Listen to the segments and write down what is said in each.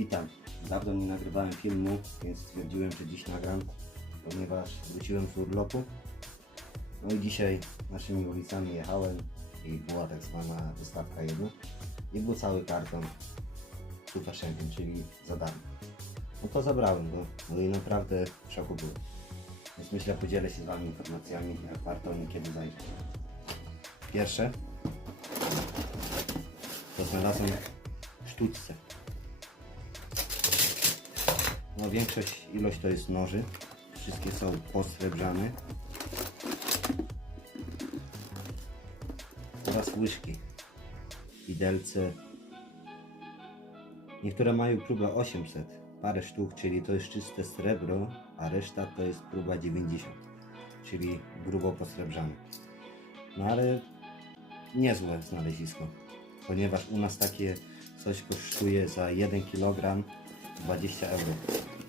Witam. Dawno nie nagrywałem filmu, więc stwierdziłem, że dziś nagram, ponieważ wróciłem z urlopu. No i dzisiaj naszymi ulicami jechałem i była tak zwana wystawka jedna. I był cały karton Champion, czyli za darmo. No to zabrałem go, no i naprawdę w szoku byłem. Więc myślę, podzielę się z Wami informacjami, jak warto niekiedy zajrzeć. Pierwsze to znalazłem w sztuczce. No większość, ilość to jest noży. Wszystkie są posrebrzane. Oraz łyżki. Widelce. Niektóre mają próbę 800. Parę sztuk, czyli to jest czyste srebro, a reszta to jest próba 90. Czyli grubo posrebrzane. No ale niezłe znalezisko. Ponieważ u nas takie coś kosztuje za 1 kg 20 euro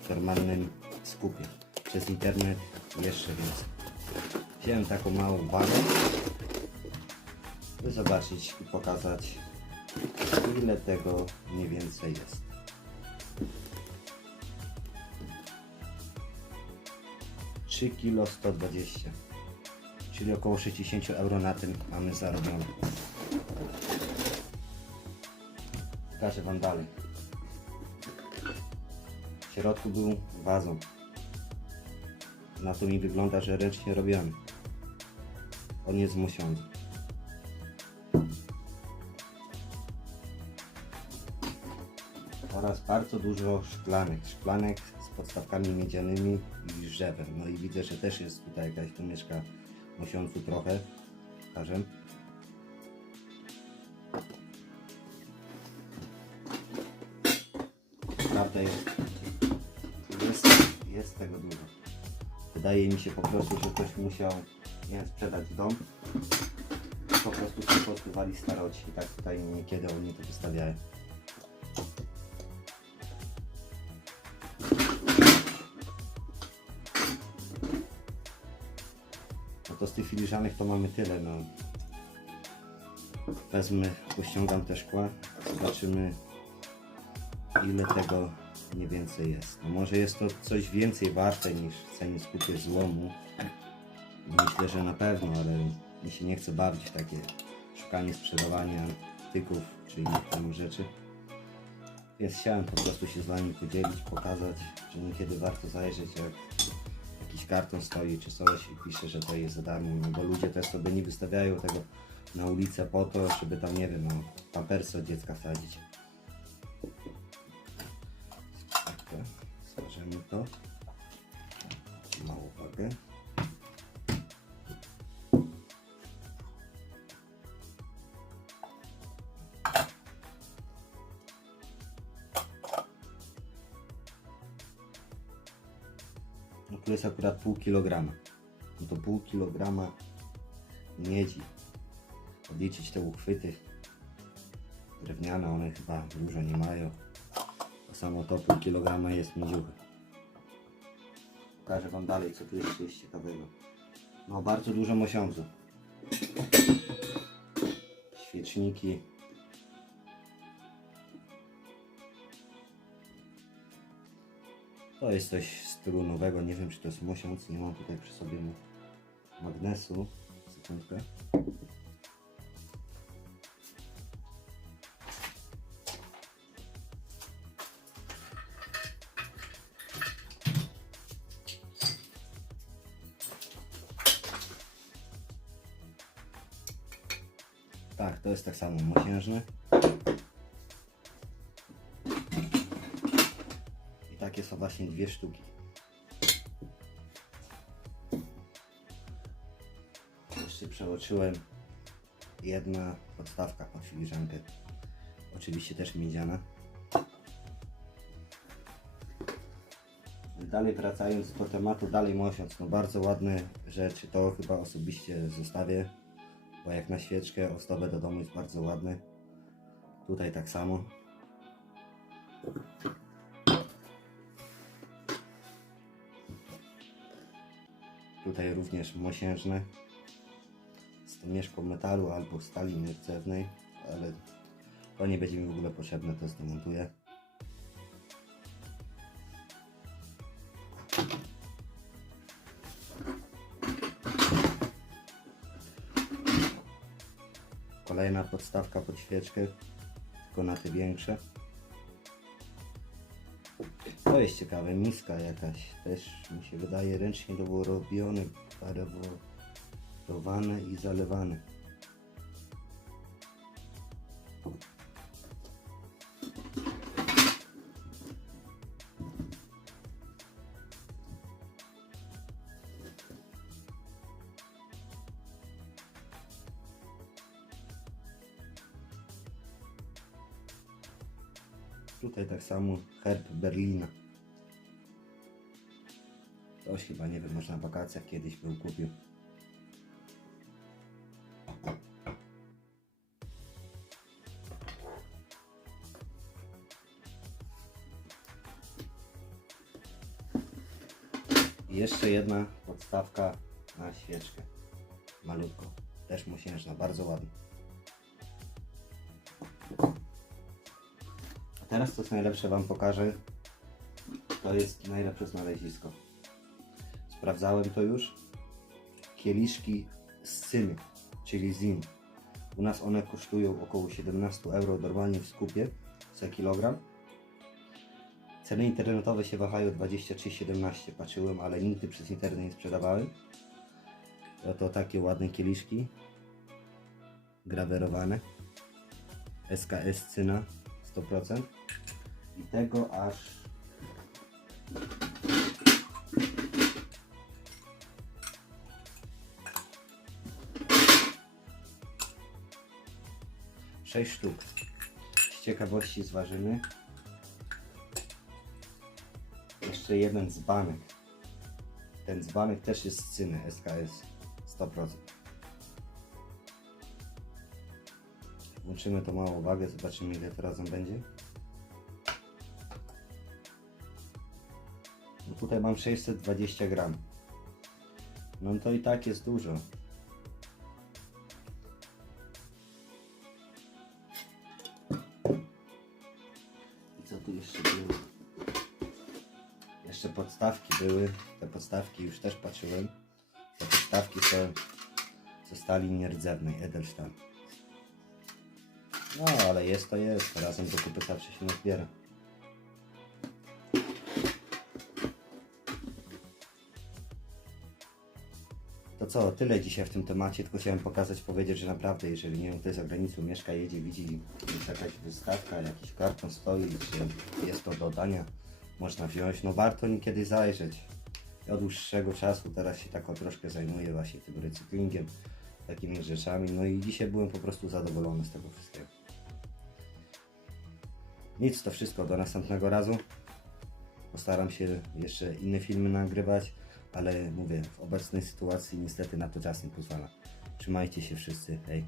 w normalnym skupie. Przez internet jeszcze więcej. Wziąłem taką małą wagę, by zobaczyć i pokazać ile tego mniej więcej jest. Trzy kilo 120 czyli około 60 euro na tym mamy zarobione. Pokażę Wam dalej. W środku był wazon. Na to mi wygląda, że ręcznie robiony. On jest z mosiądzu. Oraz bardzo dużo szklanek. Szklanek z podstawkami miedzianymi i żebem. No i widzę, że też jest tutaj jakaś tu mieszka mosiądzu trochę. Pokażę. Prawda jest, jest, tego dużo. Wydaje mi się po prostu, że ktoś musiał nie sprzedać dom. Po prostu się pozbywali staroci tak tutaj niekiedy oni to wystawiają. No to z tych filiżanek to mamy tyle, no. Wezmę, pościągam te szkła, zobaczymy ile tego mniej więcej jest. No może jest to coś więcej warte niż cenie skupie złomu. Myślę, że na pewno, ale mi się nie chce bawić w takie szukanie, sprzedawania tyków czy innych tam rzeczy. Więc chciałem po prostu się z Wami podzielić, pokazać, że niekiedy warto zajrzeć jak jakiś karton stoi czy coś i pisze, że to jest za darmo, no bo ludzie też sobie nie wystawiają tego na ulicę po to, żeby tam, nie wiem, no, pampersy od dziecka wsadzić. Zważymy to. Małą wagę. No tu jest akurat pół kilograma. No to pół kilograma miedzi. Odliczyć te uchwyty drewniane, one chyba dużo nie mają. A samo to pół kilograma jest miedziuchy. Pokażę Wam dalej, co tu jeszcze jest ciekawego. No bardzo dużo mosiądzu. Świeczniki. To jest coś w stylu nowego, nie wiem czy to jest mosiądz, nie mam tutaj przy sobie magnesu. Sekundkę. Tak, to jest tak samo mosiężny. I takie są właśnie dwie sztuki. Jeszcze przeoczyłem jedna podstawka pod filiżankę. Oczywiście też miedziana. Dalej wracając do tematu, dalej mosiąc, no bardzo ładne rzeczy, to chyba osobiście zostawię, bo jak na świeczkę, ozdobę do domu jest bardzo ładny. Tutaj tak samo. Tutaj również mosiężne. Z tą mieszką metalu albo stali nierdzewnej, ale to nie będzie mi w ogóle potrzebne, to zdemontuję. Podstawka pod świeczkę, tylko na te większe. To jest ciekawe, miska jakaś, też mi się wydaje ręcznie to było robione, parę było rowane i zalewane. Tutaj tak samo herb Berlina. Ktoś chyba, nie wiem, może na wakacjach kiedyś był kupił. I jeszcze jedna podstawka na świeczkę. Malutko. Też mosiężna, bardzo ładna. Teraz co jest najlepsze Wam pokażę. To jest najlepsze znalezisko. Sprawdzałem to już. Kieliszki z cyny, czyli zin. U nas one kosztują około 17 euro normalnie w skupie za kilogram. Ceny internetowe się wahają 23,17 patrzyłem, ale nigdy przez internet nie sprzedawałem. Oto takie ładne kieliszki grawerowane. SKS cyna 100% i tego aż sześć sztuk. Z ciekawości zważymy. Jeszcze jeden dzbanek. Ten dzbanek też jest z cyny SKS 100%. Włączymy tą małą wagę, zobaczymy ile to razem będzie. No tutaj mam 620 gram. No to i tak jest dużo. I co tu jeszcze było? Jeszcze podstawki były. Te podstawki już też patrzyłem. Te podstawki są ze stali nierdzewnej. No, ale jest to jest. Razem do kupy zawsze się nie zbiera. To co, tyle dzisiaj w tym temacie, tylko chciałem pokazać, powiedzieć, że naprawdę, jeżeli nie wiem, ktoś za granicą mieszka, jedzie, widzi, jest jakaś wystawka, jakiś karton stoi, czy jest to do dania, można wziąć, no warto niekiedy zajrzeć. Ja od dłuższego czasu teraz się tak o troszkę zajmuję właśnie tym recyklingiem, takimi rzeczami, no i dzisiaj byłem po prostu zadowolony z tego wszystkiego. Nic, to wszystko, do następnego razu. Postaram się jeszcze inne filmy nagrywać, ale mówię, w obecnej sytuacji niestety na to czas nie pozwala. Trzymajcie się wszyscy, hej.